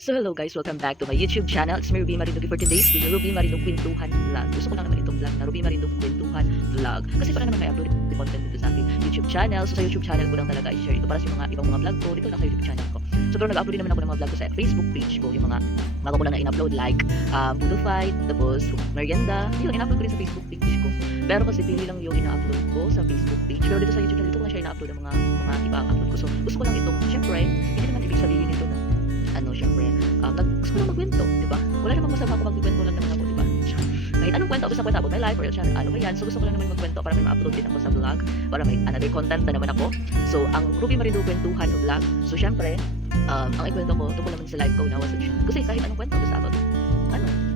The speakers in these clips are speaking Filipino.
So hello guys, welcome back to my YouTube channel. It's me, Ruby Marinduque, for today's video, Ruby Marinduque Kwentuhan Vlog. Gusto ko lang naman itong vlog na Ruby Marinduque Kwentuhan Vlog. Kasi para naman may upload yung content dito sa aking YouTube channel. So sa YouTube channel ko lang talaga i-share ito para sa mga ibang mga vlog ko dito lang sa YouTube channel ko. So pero nag-upload din naman ako ng mga vlog ko sa Facebook page ko. Yung mga bago ko lang na in-upload like Budo Fight, tapos merienda. Yun, in-upload ko rin sa Facebook page ko. Pero kasi pili lang yung ina-upload ko sa Facebook page. Pero dito sa YouTube channel, dito ko na siya ina-upload ng mga iba ang upload ko. So gusto ko lang itong, syempre, hindi naman ibig sabihin nito na syempre, gusto ko lang magkwento, di ba? Wala namang masama kung magkwento lang naman ako, di ba? Kahit anong kwento, basta kwento about my life or ano ba yan. So gusto ko lang naman magkwento para may ma-upload din ako sa vlog, para may another content na naman ako. So ang Ruby Marinduque Kwentuhan vlog. So syempre, ang ikwento ko tungkol naman sa life ko na was siya. Kasi kahit anong kwento, basta about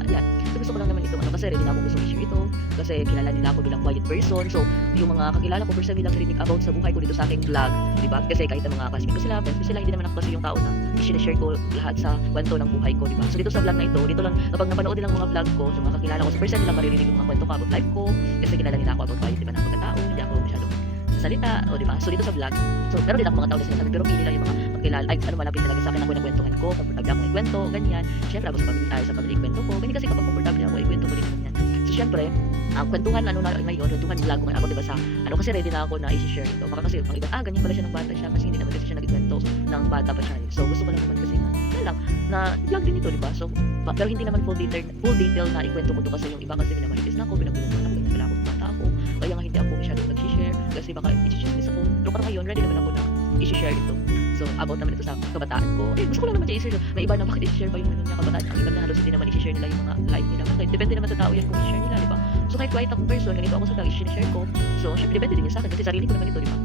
ayan. So gusto ko lang naman ito, kasi ready na ako gusto i-share ito. Kasi kilala nila ako bilang quiet person. So yung mga kakilala ko, first time nilang rinig about sa buhay ko dito sa aking vlog, di ba? Kasi kahit ang mga classmates ko sila, friends ko sila, hindi naman ako kasi yung tao na i-share ko lahat sa kwento ng buhay ko, di ba? So dito sa vlog na ito, dito lang, kapag napanood nila ang mga vlog ko, so mga kakilala ko, so first time nilang maririnig yung mga kwento ko about life ko. Kasi kilala nila ako about quiet, di ba? Na ako tao, hindi ako masyadong salita, o di ba? So dito sa vlog, so pero din ako mga tao na sinasabi, pero pili lang yung mga kakilala, ay ano malapit talaga sa akin ako yung kwentuhan ko, komportable akong ikwento, ganyan. Syempre ako sa pamilya kwento ko, ganyan kasi kapag komportable ako, ikwento ko din ganyan. So syempre, ang kwentuhan na ngayon, kwentuhan vlog ko nga ako, di ba, sa kasi ready na ako na i-share ito. Baka kasi pang iba, ganyan pala siya ng bata siya, kasi hindi naman kasi siya nagkwento ng bata pa siya. So gusto ko lang naman kasi lang na vlog din ito, di ba? So pero hindi naman full detail na ikwento ko to, kasi yung iba kasi minamanitis na ako, pinagulungan ako, ganyan pala ako, bata ako, kaya nga hindi ako masyadong nag-share kasi baka i-chismis ako. Pero parang ngayon, ready naman ako na i-share ito. So, about naman ito sa kabataan ko. Gusto ko lang naman siya i-share. May iba na bakit i-share pa yung niya kabataan. Ang iba na halos hindi naman i-share nila yung mga life nila. Bakit? Depende naman sa tao yan kung i-share nila, di ba? So, kahit quiet akong person, ganito ako sa tao, i-share ko. So, syempre, depende din yun sa akin kasi sarili ko naman ito, di ba?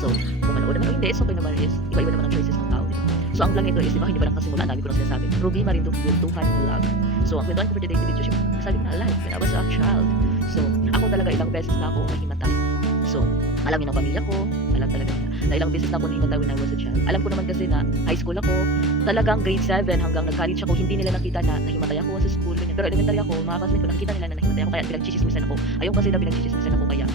So, kung manood naman o hindi, so okay naman is, iba-iba naman ang choices ng tao, di ba? So, ang vlog nito is, di ba, hindi pa lang kasimula, dami ko lang sinasabi. Ruby Marinduque Kwentuhan Vlog. So, ang kwentuhan ko for today's video, sabi na life when I was a child. So, ako talaga ilang beses na ako nahimatay. So, alam yun ang pamilya ko, alam talaga nila na ilang beses na ako nahimatay when I was a child. Alam ko naman kasi na high school ako, talagang grade 7 hanggang nag-college ako, hindi nila nakita na nahimatay ako sa school, ganyan. Pero elementary ako, mga classmates ko, nakikita nila na nahimatay ako, kaya pinag-chichismisan ako. Ayun kasi na pinag-chichismisan ako, kaya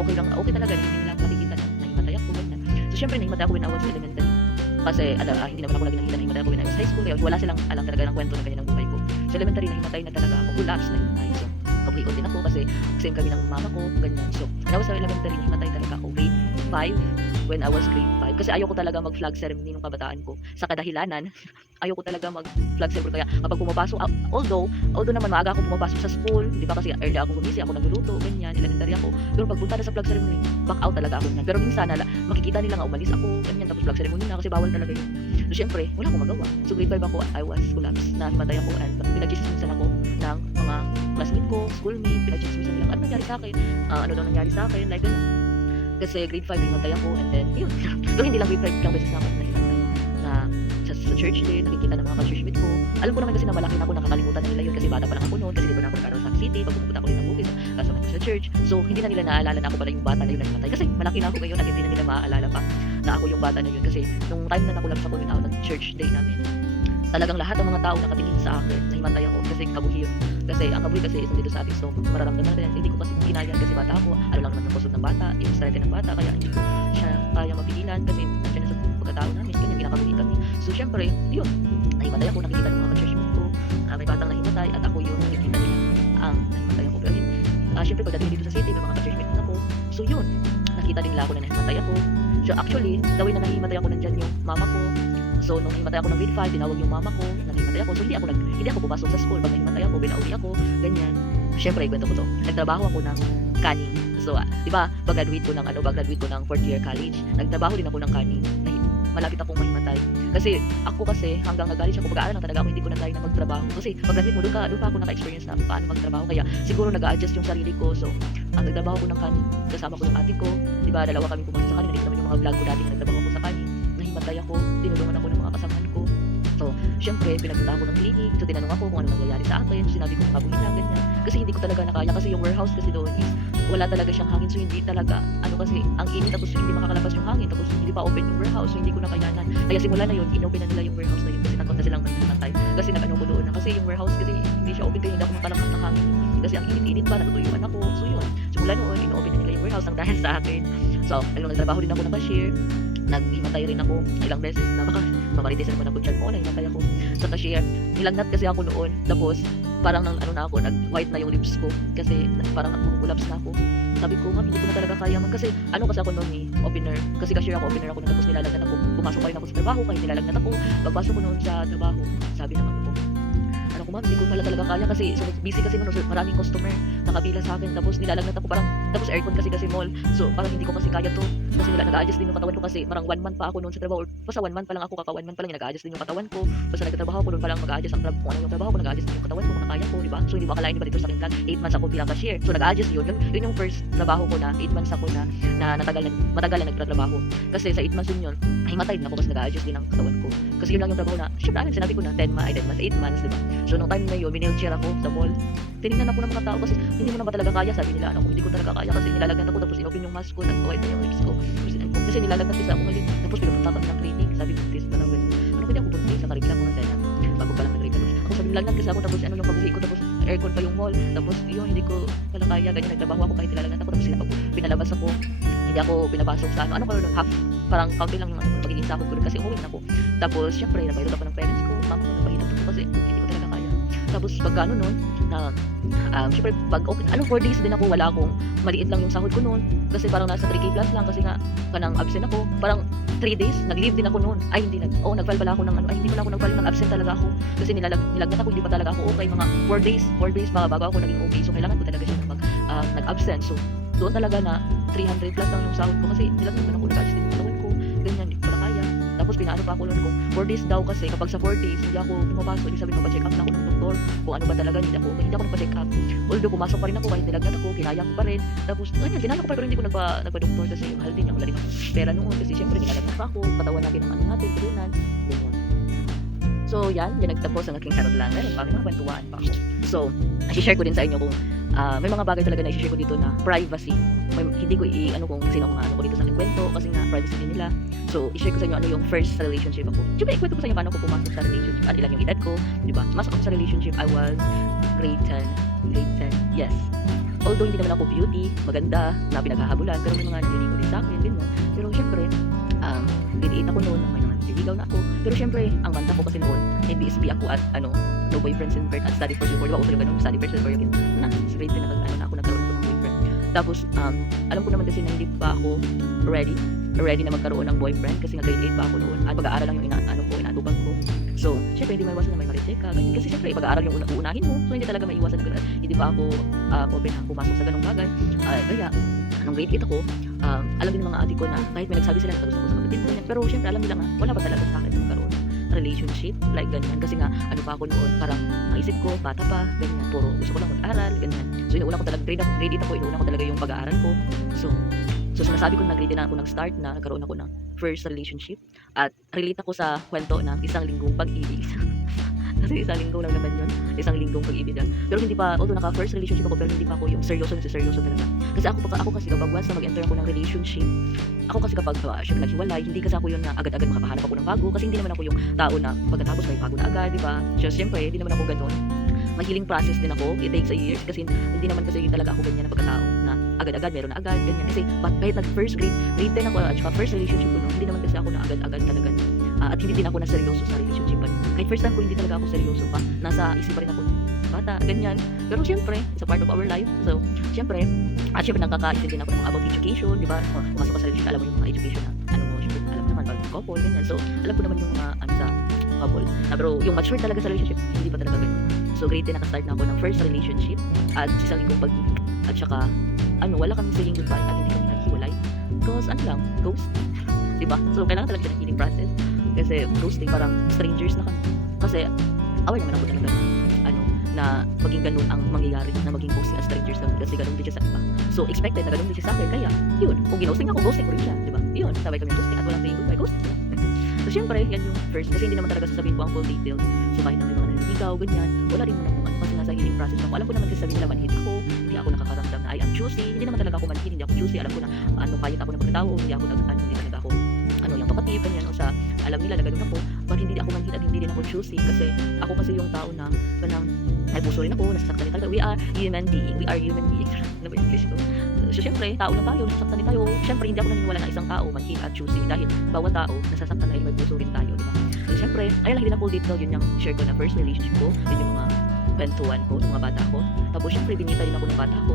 okay talaga, hindi nila nakikita na nahimatay ako, ganyan. So, syempre, nahimatay ako when I was elementary. Kasi, hindi naman ako lagi nakikita nahimatay ako when I was high school, kaya wala silang alam talaga ng kwento ng ganyan ng buhay ko. So, elementary, nahimatay na talaga ako, collapse na himatay. So, kabuhiot din ako kasi same kami ng mama ko, ganyan. So, when I was elementary, nahimatay talaga ako grade 5 when I was grade 5. Kasi ayoko talaga mag-flag ceremony nung kabataan ko. Sa kadahilanan, ayoko talaga mag-flag ceremony. Kaya kapag pumapasok, although naman maaga ako pumapasok sa school, di ba kasi early ako gumising, ako nagluluto, ganyan, elementary ako. Pero pagpunta na sa flag ceremony, back out talaga ako niyan. Pero minsan, makikita nila nga umalis ako, ganyan, tapos flag ceremony na kasi bawal talaga yun. So, syempre, wala akong magawa. So, grade 5 ako, I was collapsed, na himatay ako, and pinag-chismisan ako ng mga classmate ko, schoolmate, pinag-chismisan nila, ano nangyari sa akin? Ano daw nangyari sa akin? Like, gano'n. Kasi grade 5 himatay ako, and then, yun. Pero hindi lang grade 5 lang beses na ako nahimatay. Na sa church din, nakikita ng mga ka-churchmate ko. Alam ko naman kasi na malaki na ako, nakakalimutan na nila yun kasi bata pa lang ako noon, kasi di ba na ako nagkaroon sa city, pag pupunta ako rin ng bukid, kasama ko sa church. So, hindi na nila naaalala na ako pala yung bata na yun na himatay. Kasi malaki na ako ngayon at hindi na nila maaalala pa na ako yung bata na yun. Kasi nung time na nakulap sa coming out ng church day namin, talagang lahat ng mga tao nakatingin sa akin, nahimatay ako kasi kabuhi yun. Kasi ang kabuhi kasi isang dito sa akin, so mararamdaman na rin. Hindi ko kasi kinayan kasi bata ako, ano lang naman yung kusog ng bata, yung strength ng bata, kaya hindi ko siya kaya mapigilan kasi nandiyan na sa pagkatao namin, ganyan, kinakabuhi kami. So syempre, yun, nahimatay ako, nakikita ng mga ka-churchmate ko, may batang nahimatay at ako yun, nakikita nila ang nahimatay ako. Pero yun, syempre pagdating dito sa city, may mga ka-churchmate din ako. So yun, nakita din nila ako na nahimatay ako. So actually, the way na nahimatay ako, nandyan yung mama ko. So, nung nahimatay ako ng grade 5, tinawag yung mama ko, nahimatay ako. So, hindi ako pumasok sa school. Pag nahimatay ako, binauwi ako, ganyan. Siyempre, kwento ko to. Nagtrabaho ako ng kaning. So, di ba, pag-graduate ko ng 4th year college, nagtrabaho din ako ng kaning. Malapit akong mahimatay. Kasi, hanggang nag-college ako, pag-aaral lang talaga ako, hindi ko na try na magtrabaho. Kasi, pag-graduate mo, doon pa ako naka-experience na paano magtrabaho. Kaya, siguro nag-a-adjust yung sarili ko. So, nagtrabaho ko ng kaning, kasama ko yung ate ko. Di ba, dalawa kami pumunta sa kaning. Nandito naman yung mga vlog ko dati, nagtrabaho ko sa kaning. Nahimatay ako, tinulungan ako ng mga kasamahan ko. So, syempre, pinagpunta ako ng clinic. So, tinanong ako kung ano nangyayari sa akin. So, sinabi ko kabuhin lang, ganyan. Kasi hindi ko talaga nakaya. Kasi yung warehouse kasi doon is, wala talaga siyang hangin. So, hindi talaga, kasi, ang init. Tapos, hindi makakalabas yung hangin. Tapos, hindi pa open yung warehouse. So, hindi ko nakayanan. Kaya, simula na yun, inopen na nila yung warehouse na yun. Kasi takot na silang namatay. Kasi, nag-ano ko doon na. Kasi, yung warehouse, kasi, hindi siya open. Kaya, hindi ako makalabas ng hangin. Kasi, ang init-init pa. Natutuyuan ako. So, yun. Simula noon, inopen na nila yung warehouse ang dahil sa akin. So, nagtrabaho din ako ng cashier. naghimatay rin ako ilang beses na baka mamarites naman ako dyan mo, nahimatay ako sa cashier. Nilagnat kasi ako noon, tapos parang nang ano na ako, nag-white na yung lips ko kasi parang mag-collapse na ako. Sabi ko, ma'am, hindi ko na talaga kaya man kasi ano kasi ako noon opener, kasi cashier ako, opener ako na, tapos nilalagnat ako, pumasok pa rin ako sa trabaho kahit nilalagnat ako. Pagpasok ko noon sa trabaho, sabi ng ano ko, ma'am, hindi ko pala talaga kaya kasi so, busy kasi noon, so, maraming customer nakapila sa akin, tapos nilalagnat ako parang, tapos aircon kasi mall, so parang hindi ko kasi kaya to, kasi nag-a-adjust din yung katawan ko kasi parang 1 month pa ako noon sa trabaho, basta 1 month pa lang ako, kaka 1 month pa lang nag-a-adjust din yung katawan ko, basta nagtatrabaho ko noon pa lang mag-a-adjust ang trabaho, kung ano yung trabaho ko, nag-a-adjust din yung katawan ko, kung nakaya ko, di ba? So hindi mo akalain, di ba, dito sa akin lang 8 months ako bilang cashier, so nag-a-adjust yun yung first trabaho ko na 8 months ako na matagal na nagtatrabaho, kasi sa 8 months yun himatay na ako kasi nag-a-adjust din ang katawan ko, kasi yun lang yung trabaho na syempre sinabi ko na 10 months, 8 months, di ba? So nung time na yun, minilchair ako sa mall, tinignan ako ng mga tao kasi hindi mo na ba talaga kaya, sabi nila, ano, hindi ko talaga kaya kasi nilalagnat ako, tapos inopen yung mask ko, nag-white na yung lips ko, kasi nilalagnat kasi ako ngayon, tapos pinupunta kami ng clinic, sabi ko, test pa lang ganun, ano pwede ako punta sa karikla ko na sana, bago pa lang nag-read ako sabi nilalagnat kasi ako, tapos ano yung pagbuhi ko, tapos aircon pa yung mall, tapos yun, hindi ko pala kaya, ganyan, nagtrabaho ako kahit nilalagnat ako, tapos pinalabas ako, hindi ako pinapasok sa ano ko nun, half, parang county lang yung ano, pagiging sahod ko nun kasi uwi na ako, tapos syempre, nabayad ako ng parents ko, mama ko napahinap ako kasi hindi ko talaga kaya, tapos pagka ano nun, na syempre pag okay, 4 days din ako, wala akong, maliit lang yung sahod ko noon kasi parang nasa 3K plus lang kasi nga kanang absent ako, parang 3 days nag-leave din ako noon, ay hindi nag-file pala ako ng ano, ay hindi pala ako nag-file ng absent talaga ako kasi nilagnat ako, hindi pa talaga ako okay, mga 4 days bago ako naging okay, so kailangan ko talaga siya nag-absent, so doon talaga na 300 plus lang yung sahod ko kasi nilagnat ako, nag-adjust din yung katawan ko, ganyan, hindi ko pala kaya, tapos pinaano pa ako noon kung 4 days daw kasi kapag sa 4 days hindi ako pumapasok, ibig sabihin magpa-check up na ako ng doktor kung ano ba talaga, hindi ako nagpa-check up, although pumasok pa rin ako kahit nilagnat ako, kinaya ko pa rin, tapos ganyan, kinaya ko pa rin, hindi ko nagpa-doktor kasi yung healthy niya, wala rin ako pera noon kasi syempre nilagnat pa ako, katawan natin ang ano natin, turunan, ganyan. So yan nagtapos ang aking karotlangan, may mga kwentuhan pa ako. So, i-share ko din sa inyo kung may mga bagay talaga na i-share ko dito na privacy. Hindi ko i-ano kung sino mga ano ko dito sa aking kwento kasi nga privacy din nila. So, i-share ko sa inyo ano yung first relationship ako. Siyempre, ikwento ko sa inyo paano ko pumasok sa relationship. At ilang yung edad ko, di ba? Masok ako sa relationship, I was grade 10, yes. Although hindi naman ako beauty, maganda, na pinaghahabulan, pero may mga nililigo din sa akin, ganyan. Pero syempre, grade 8 ako noon, may mga nililigaw na ako. Pero syempre, ang manta ko kasi noon, BSB ako at no boyfriends in birth at study first before, di ba? Uso yung ganun, study first before yun. Na, sa grade 10 na ako nagkaroon ko ng boyfriend. Tapos, alam ko naman kasi na hindi pa ako ready na magkaroon ng boyfriend kasi nga grade 8 pa ako noon at pag-aaral lang yung inaatubang ko. So, syempre hindi maiwasan na may ma-reject ka, ganyan. Kasi syempre pag-aaral yung uunahin mo, so hindi talaga maiwasan na ganun. Hindi pa ako open na pumasok sa ganung bagay. Kaya, nung grade 8 ako, alam din ng mga ate ko na kahit may nagsabi sila na gusto ko sa kapatid ko, pero syempre alam nila nga, wala pa talaga sa akin na magkaroon ng relationship, like ganyan. Kasi nga, ano pa ako noon, parang ang isip ko, bata pa, ganyan, puro gusto ko lang mag-aral, ganyan. So, inuuna ko talaga, grade 8 ako, inuuna ko talaga yung pag-aaral ko. So sinasabi ko na grade 10 na ako nag-start na nagkaroon ako ng first relationship at relate ako sa kwento ng isang linggong pag-ibig. Kasi isang linggo lang naman yun, isang linggong pag-ibig lang. Pero hindi pa, although naka first relationship ako, pero hindi pa ako yung seryoso talaga. Kasi ako kasi kapag once na mag-enter ako ng relationship, ako kasi kapag syempre naghiwalay, hindi kasi ako yun na agad-agad makapahanap ako ng bago, kasi hindi naman ako yung tao na pagkatapos may bago na agad, di ba? So syempre, hindi naman ako ganun. May healing process din ako, it takes a years kasi hindi naman kasi talaga ako ganyan na pagkatao na agad-agad, meron na agad, ganyan. Kasi kahit nag-first grade 10 ako at saka first relationship ko noon, hindi naman kasi ako na agad-agad talaga. At hindi din ako na seryoso sa relationship pa. Kahit first time ko, hindi talaga ako seryoso pa. Nasa isip pa rin ako, bata, ganyan. Pero syempre, it's a part of our life. So, syempre nakakaintindi din ako ng mga about education, di ba? Pumasok ka sa relationship, alam mo yung mga education na, syempre, alam mo naman, couple, ganyan. So, alam ko naman yung mga, sa couple. Pero yung mature talaga sa relationship, hindi pa talaga ganyan. So, grade 10 nakastart na ako ng first relationship at isang linggong pag-ibig. At saka, wala kami saying goodbye at hindi kami naghiwalay. Because, ghost. Diba? So, kailangan talaga siya ng healing process. Kasi, ghosting, parang strangers na kami. Kasi, aware naman ako talaga na maging ganun ang mangyayari, na maging ghosting as strangers na kasi ganun din siya sa iba. So, expected na ganun din siya sa akin. Kaya, yun. Kung ginosting ako, ghosting ko rin siya. Diba? Yun. Sabay kami ghosting at walang saying goodbye. Ghosting siya. So, syempre, yan yung first. Kasi hindi naman talaga sasabihin ko ang full details. So, kahit na may mga naniligaw, ganyan, wala rin naman ako kasi nasa healing process ako. Alam ko naman kasi sabihin nila manhid ako, hindi ako nakakaramdam na I am choosy. Hindi naman talaga ako manhid, hindi ako choosy. Alam ko na kahit ako ng pagkatao, hindi ako hindi talaga ako yung talkative, ganyan. O sa alam nila na ganun ako, but hindi ako manhid at hindi din ako choosy kasi ako kasi yung tao na may puso rin ako, nasasaktan din talaga. We are human being. We are human beings. Ano ba yung English ko? So, syempre, tao na tayo, nasasaktan din tayo. Syempre, hindi ako naniniwala na isang tao, manhin at choosy. Dahil bawat tao, nasasaktan dahil may puso rin tayo, di ba? So, syempre, ayun lang, hindi na full dito. Yun yung share ko na first relationship ko. Yun yung mga kwentuhan ko, ng mga bata ko. Tapos, syempre, binita din ako ng bata ko.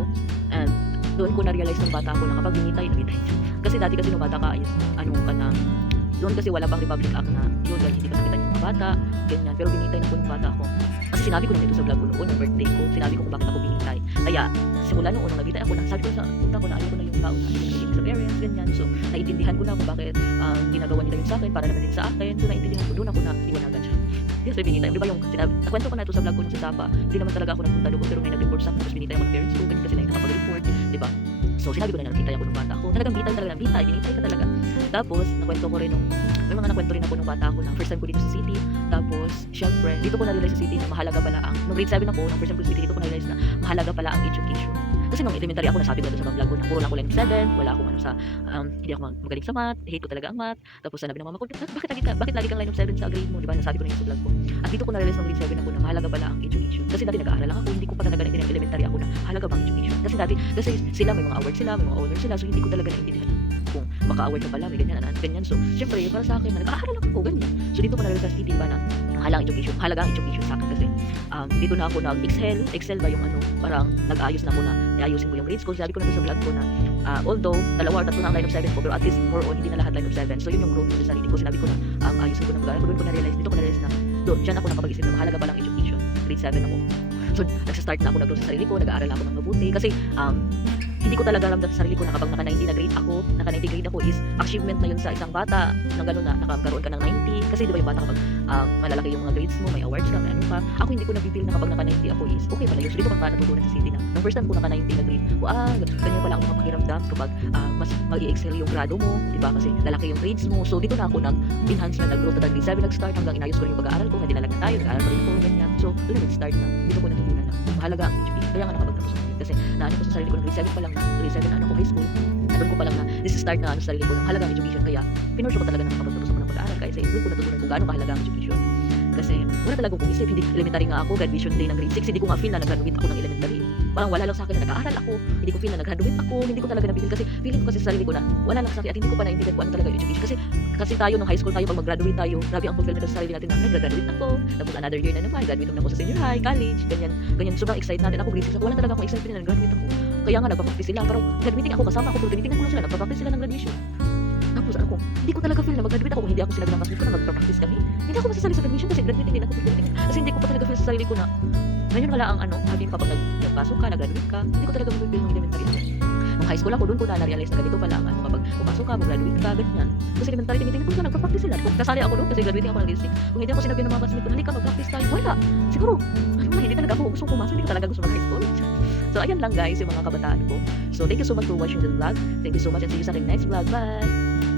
And, doon ko na-realize ng bata ko na kapag binitay, nabitay niya. Kasi dati kasi nung bata ka is, ka na, doon kasi wala pang Republic Act na, yun, guys, hindi ka nakita yung mga bata, ganyan. Pero binitay na po ng bata ko. Kasi sinabi ko na ito sa vlog ko noon, yung birthday ko, sinabi ko kung bakit ako binitay. Kaya, simula noon, nung nabitay ako na, sabi ko sa punta ko na ayaw ko na yung tao na ayaw sa parents, ganyan. So, naiintindihan ko na kung bakit ginagawa nila yun sa akin, para naman din sa akin. So, naiintindihan ko, doon ako na iwanagan siya. Hindi kasi binitay. Di ba yung sinabi, nakwento ko na ito sa vlog ko nung sa Sapa, hindi naman talaga ako nagpunta doon, pero may nag-report sa akin, tapos binitay ako ng parents ko, ganyan kasi na yung nakapag-report, di ba? So, sinabi ko na nakitay ako ng bata ko. Talagang bitay talaga, binitay ka talaga. Tapos, nakwento ko rin nung, may mga nakwento rin ako nung bata ko na first time ko dito sa city. Tapos, syempre, dito ko na-realize sa city na mahalaga pala ang, nung grade 7 ako, nung first time ko sa city, dito ko na-realize na mahalaga pala ang education. Kasi nung elementary ako, nasabi ko na sa mga vlog ko na puro lang ako level 7, wala akong hindi ako magaling sa math, hate ko talaga ang math. Tapos sinabi ng mama ko, bakit lagi kang line of 7 sa grade mo? Diba, nasabi ko na yun sa vlog ko. At dito ko na-realize nung grade 7 ako na mahalaga pala ang education. Kasi dati nag-aaral lang ako, hindi ko pa talaga naintindihan elementary ako na mahalaga ba ang education. Kasi sila may mga awards sila, may mga honors sila, so hindi ko talaga naintindihan kung maka-award na pala, may ganyan. So, syempre, para sa akin, nag-aaral lang ako, ganyan. So, dito ko na-realize sa city, diba, na mahalaga ang education sa akin kasi dito na ako nag-excel ba yung parang nag-ayos na ako na iayusin ko yung grades ko. Sabi ko na sa vlog ko na although dalawa or tatlo na ang line of 7 ko, pero at least more on hindi na lahat line of 7. So yun yung growth ko sa sarili ko. Sinabi ko na ayusin ko na mag-aaral ko. Doon ko na-realize na dyan ako nakapag-isip na mahalaga palang education. Grade 7 ako. So nagsa-start na ako nag-grow sa sarili ko, nag-aaral ako ng mabuti kasi hindi ko talaga ramdam sa sarili ko na kapag naka-90 na grade ako, naka-90 grade ako is achievement na yun sa isang bata na gano'n na nakakaroon ka ng 90. Kasi di ba yung bata kapag malalaki yung mga grades mo, may awards ka, may ano ka. Ako hindi ko nabibili na kapag naka-90 ako is okay pala yun. So dito ko pa natutunan sa city na nung first time ko naka-90 na grade, ganyan pala ako makapakiramdam kapag mas mag-i-excel yung grado mo, di ba? Kasi lalaki yung grades mo. So dito na ako nag-enhance na nag-growth na grade 7 nag-start hanggang inayos ko rin yung pag-aaral ko, nadilalag na tayo, nag-aaral pa rin ako, ganyan. So doon na nag-start na. Dito ko natutunan na mahalaga ang education. Kaya nga nakapagtapos ako kasi naano ko sa sarili ko ng grade 7 pa lang na grade 7 na ko high school. Doon ko pa lang na this is start na sa sarili ko ng halaga ang education. Kaya pinursyo ko talaga na nakapagtapos ako ng pag-aaral kasi doon ko natutunan kung gaano kahalaga ang education. Kasi wala talaga akong isip, hindi elementary nga ako, graduation day ng grade 6, hindi ko nga feel na nag-graduate ako ng elementary. Parang wala lang sa akin na nag-aaral ako, hindi ko feel na nag-graduate ako, hindi ko talaga napipil kasi feeling ko kasi sa sarili ko na wala lang sa akin at hindi ko pa naintindihan kung ano talaga yung education. Kasi tayo nung high school tayo, pag mag-graduate tayo, grabe ang fulfillment sa sarili natin na nag-graduate ako, tapos another year na naman, graduate naman ako sa senior high, college, ganyan, sobrang excited natin ako, grade 6 ako, wala talaga akong excited na nag-graduate ako. Kaya nga nagpa-practice sila, pero graduating ako kasama ako, pero tinitingnan ko lang sila, nagpa-practice sila ng graduation. Tapos hindi ko talaga feel na mag-graduate ako, hindi ako sinabi ng classmate ko na mag-practice kami. Hindi ako masasali sa graduation kasi graduating din ako, kasi hindi ko pa talaga feel sa sarili ko na ngayon wala ang sabi kapag nagpasok ka, nag-graduate ka, hindi ko talaga feel ng elementary. Nung high school ako, doon ko na-realize na ganito pala ang kapag pumasok ka, mag-graduate ka, ganyan. Kasi elementary, tinitingnan ko na nagpa-practice sila. Kung kasali ako doon kasi graduating ako ng grade 6. Kung hindi ako sinabi ng mga classmate ko, halika mag-practice tayo, wala. Siguro, hindi talaga ako gusto pumasa, hindi ko talaga gusto mag-high school. So, ayan lang guys, yung mga kabataan ko. So, thank you so much for watching the vlog. Thank you so much and see you sa aking next vlog. Bye!